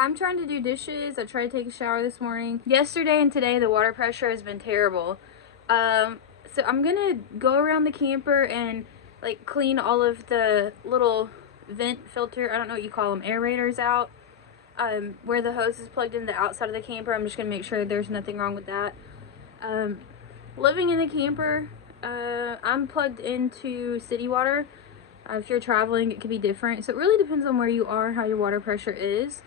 I'm trying to do dishes. I tried to take a shower this morning. Yesterday and today the water pressure has been terrible. So I'm gonna go around the camper and like clean all of the little vent filter, I don't know what you call them, aerators out. Where the hose is plugged in the outside of the camper, I'm just gonna make sure there's nothing wrong with that. Living in the camper, I'm plugged into city water. If you're traveling, it could be different. So it really depends on where you are, how your water pressure is.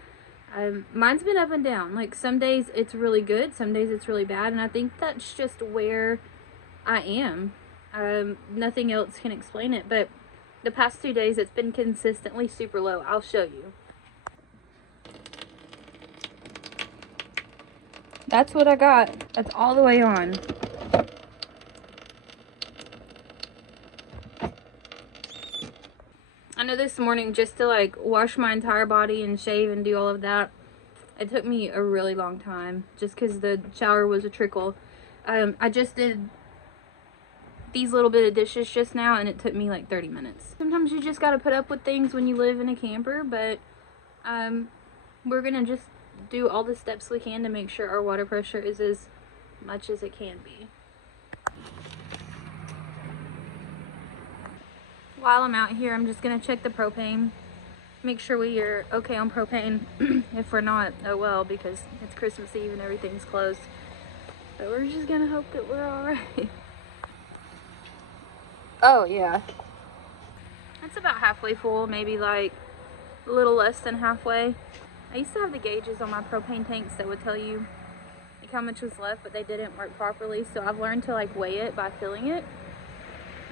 Mine's been up and down. Like some days it's really good, some days it's really bad, and I think that's just where I am. Nothing else can explain it, but the past 2 days it's been consistently super low. I'll show you. That's what I got. That's all the way on. I know this morning, just to like wash my entire body and shave and do all of that, it took me a really long time just because the shower was a trickle. I just did these little bit of dishes just now and it took me like 30 minutes. Sometimes you just got to put up with things when you live in a camper, but we're gonna just do all the steps we can to make sure our water pressure is as much as it can be. While I'm out here, I'm just gonna check the propane, make sure we are okay on propane. If we're not, oh well, because it's Christmas Eve and everything's closed. But we're just gonna hope that we're all right. Oh yeah, it's about halfway full, maybe like a little less than halfway. I used to have the gauges on my propane tanks that would tell you like how much was left, but they didn't work properly, so I've learned to like weigh it by filling it,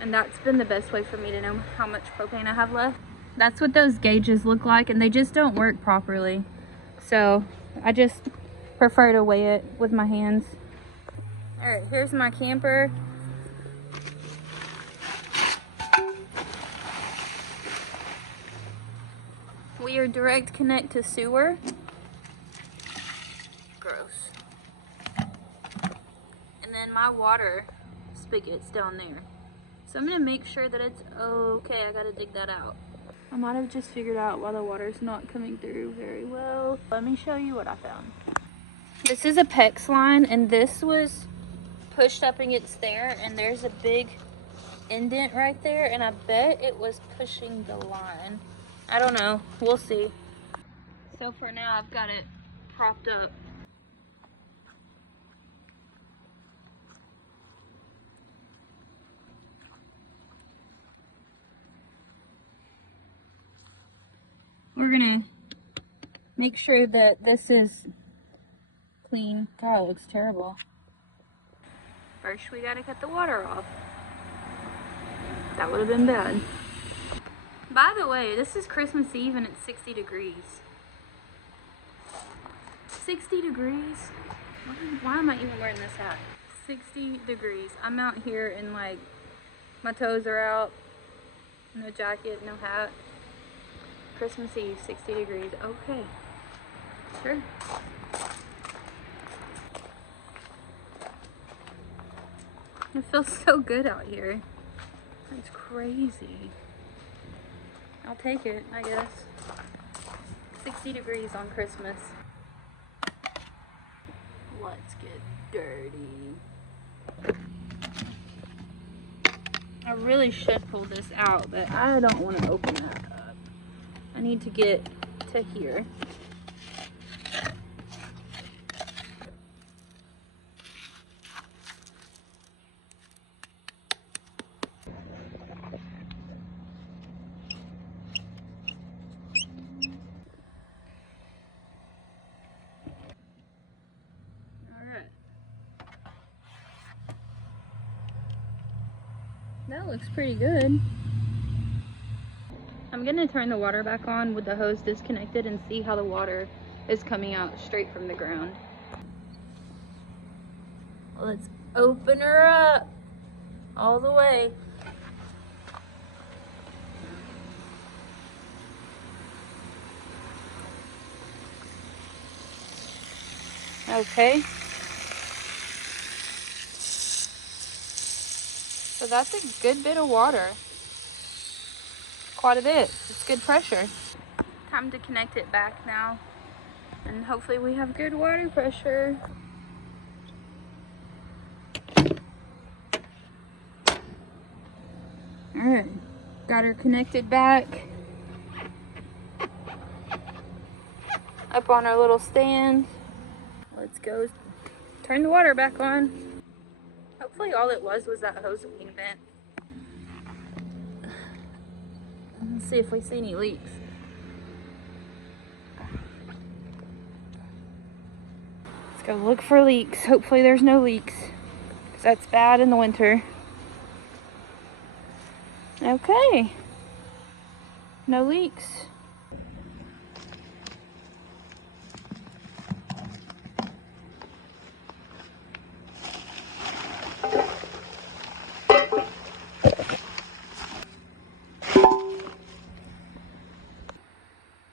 and that's been the best way for me to know how much propane I have left. That's what those gauges look like, and they just don't work properly, so I just prefer to weigh it with my hands. All right, here's my camper. We are direct connect to sewer. Gross. And then my water spigot's down there. So I'm gonna make sure that it's okay. I gotta dig that out. I might have just figured out why the water's not coming through very well. Let me show you what I found. This is a PEX line, and this was pushed up against there, and there's a big indent right there, and I bet it was pushing the line. I don't know, we'll see. So for now, I've got it propped up. We're gonna make sure that this is clean. God, it looks terrible. First, we gotta cut the water off. That would have been bad. By the way, this is Christmas Eve and it's 60 degrees. 60 degrees? Why am I even wearing this hat? 60 degrees. I'm out here and like, my toes are out. No jacket, no hat. Christmas Eve, 60 degrees. Okay. Sure. It feels so good out here. It's crazy. I'll take it, I guess. 60 degrees on Christmas. Let's get dirty. I really should pull this out, but I don't want to open that up. I need to get to here. That looks pretty good. I'm gonna turn the water back on with the hose disconnected and see how the water is coming out straight from the ground. Let's open her up all the way. Okay. So that's a good bit of water. Quite a bit. It's good pressure. Time to connect it back now. And hopefully we have good water pressure. Alright, got her connected back up on our little stand. Let's go turn the water back on. Hopefully all it was that hose being bent. Let's see if we see any leaks. Let's go look for leaks. Hopefully there's no leaks, because that's bad in the winter. Okay, no leaks.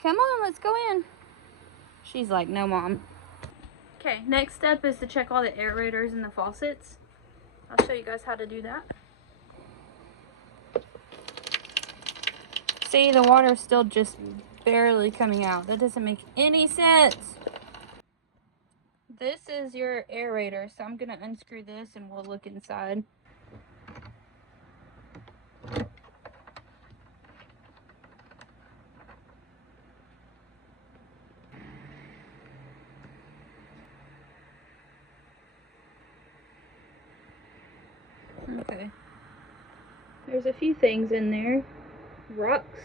Come on, let's go in. She's like, no, Mom. Okay, next step is to check all the aerators and the faucets. I'll show you guys how to do that. See, the water's still just barely coming out. That doesn't make any sense. This is your aerator, so I'm gonna unscrew this and we'll look inside. Okay. There's a few things in there. Rocks.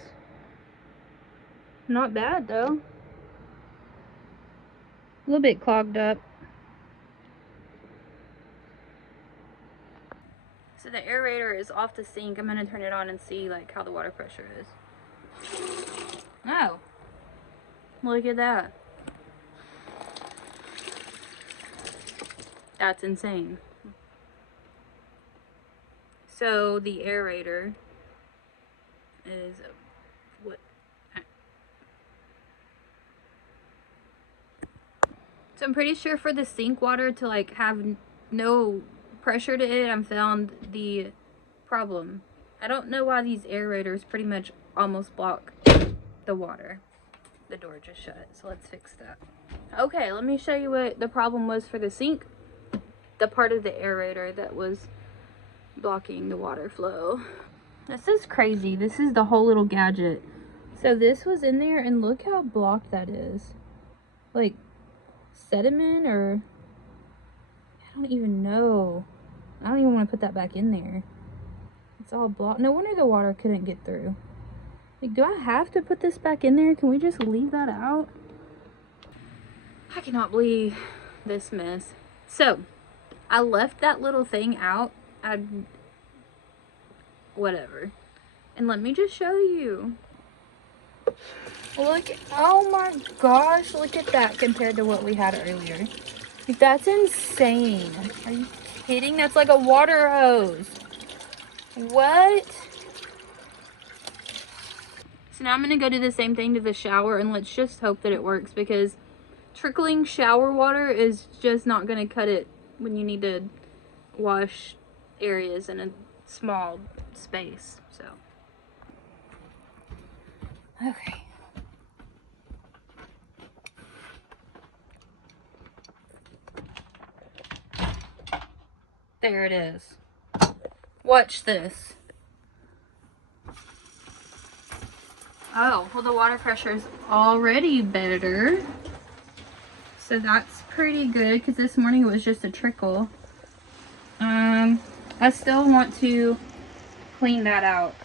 Not bad though. A little bit clogged up. So the aerator is off the sink. I'm gonna turn it on and see like how the water pressure is. Oh, look at that. That's insane. So the aerator is what? So I'm pretty sure for the sink water to like have no pressure to it, I found the problem. I don't know why these aerators pretty much almost block the water. The door just shut, so let's fix that. Okay, let me show you what the problem was for the sink. The part of the aerator that was blocking the water flow. This is crazy. This is the whole little gadget. So this was in there, and look how blocked that is. Like sediment, or I don't even know. I don't even want to put that back in there. It's all blocked. No wonder the water couldn't get through. Like, do I have to put this back in there? Can we just leave that out? I cannot believe this mess. So I left that little thing out. Whatever. And let me just show you. Look, oh my gosh, look at that compared to what we had earlier. Like, that's insane. Are you kidding? That's like a water hose. What? So now I'm gonna go do the same thing to the shower, and let's just hope that it works, because trickling shower water is just not gonna cut it when you need to wash areas in a small space. So okay, there it is. Watch this. Oh, well, the water pressure is already better, so that's pretty good, because this morning it was just a trickle. I still want to clean that out.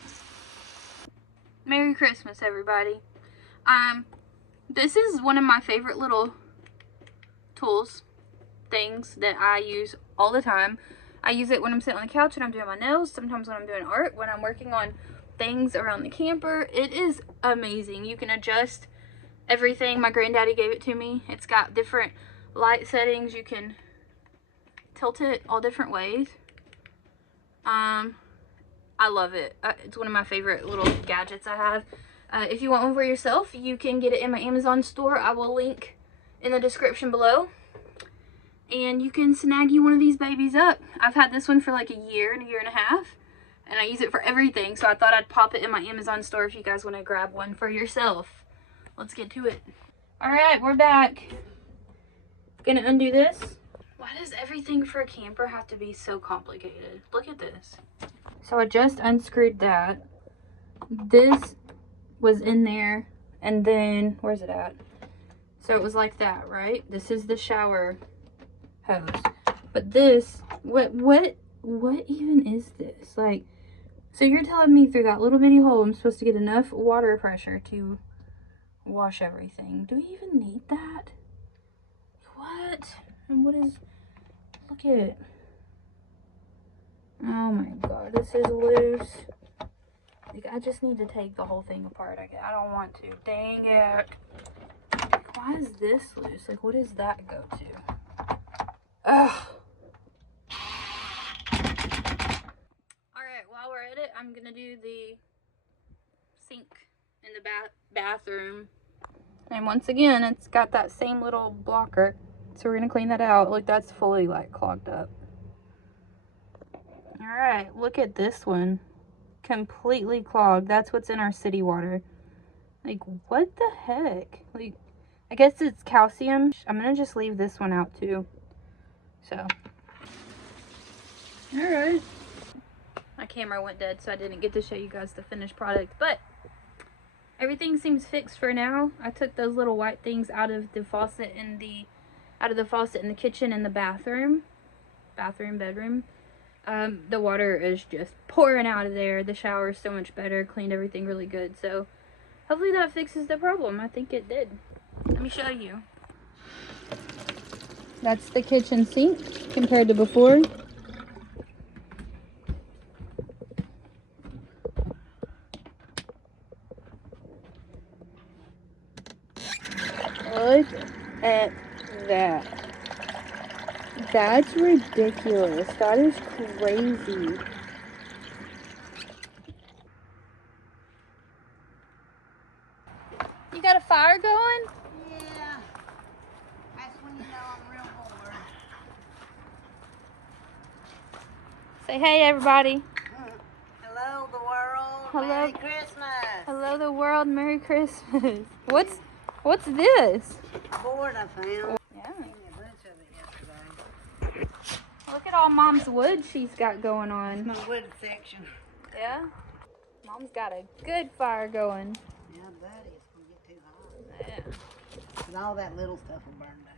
Merry Christmas, everybody. This is one of my favorite little tools, things that I use all the time. I use it when I'm sitting on the couch and I'm doing my nails, sometimes when I'm doing art, when I'm working on things around the camper. It is amazing. You can adjust everything. My granddaddy gave it to me. It's got different light settings. You can tilt it all different ways. I love it. It's one of my favorite little gadgets I have. If you want one for yourself, you can get it in my Amazon store. I will link in the description below. And you can snag you one of these babies up. I've had this one for like a year and a half. And I use it for everything. So I thought I'd pop it in my Amazon store if you guys want to grab one for yourself. Let's get to it. Alright, we're back. Gonna undo this. Why does everything for a camper have to be so complicated? Look at this. So I just unscrewed that. This was in there, and then, where's it at? So it was like that, right? This is the shower hose. But this, what even is this? Like, so you're telling me through that little bitty hole I'm supposed to get enough water pressure to wash everything. Do we even need that? What? And what is, look at it. Oh my god, this is loose. Like, I just need to take the whole thing apart. I don't want to. Dang it. Why is this loose? Like, what does that go to? Ugh. Alright, while we're at it, I'm gonna do the sink in the bathroom. And once again, it's got that same little blocker. So we're gonna clean that out. Look, that's fully like clogged up. Alright, look at this one. Completely clogged. That's what's in our city water. Like, what the heck? Like, I guess it's calcium. I'm gonna just leave this one out too. So. Alright. My camera went dead, so I didn't get to show you guys the finished product. But everything seems fixed for now. I took those little white things out of the faucet in the kitchen and the bedroom. The water is just pouring out of there. The shower is so much better. Cleaned everything really good. So hopefully that fixes the problem. I think it did. Let me show you. That's the kitchen sink compared to before. Look at that. That's ridiculous. That is crazy. You got a fire going? Yeah. That's when you know I'm real bored. Say hey, everybody. Hello, the world. Hello. Merry Christmas. Hello, the world. Merry Christmas. What's this? Board I found. Yeah. I made a bunch of it yesterday. Look at all Mom's wood she's got going on. My wood section. Yeah. Mom's got a good fire going. Yeah, buddy, it's gonna get too hot. Yeah. But all that little stuff will burn down.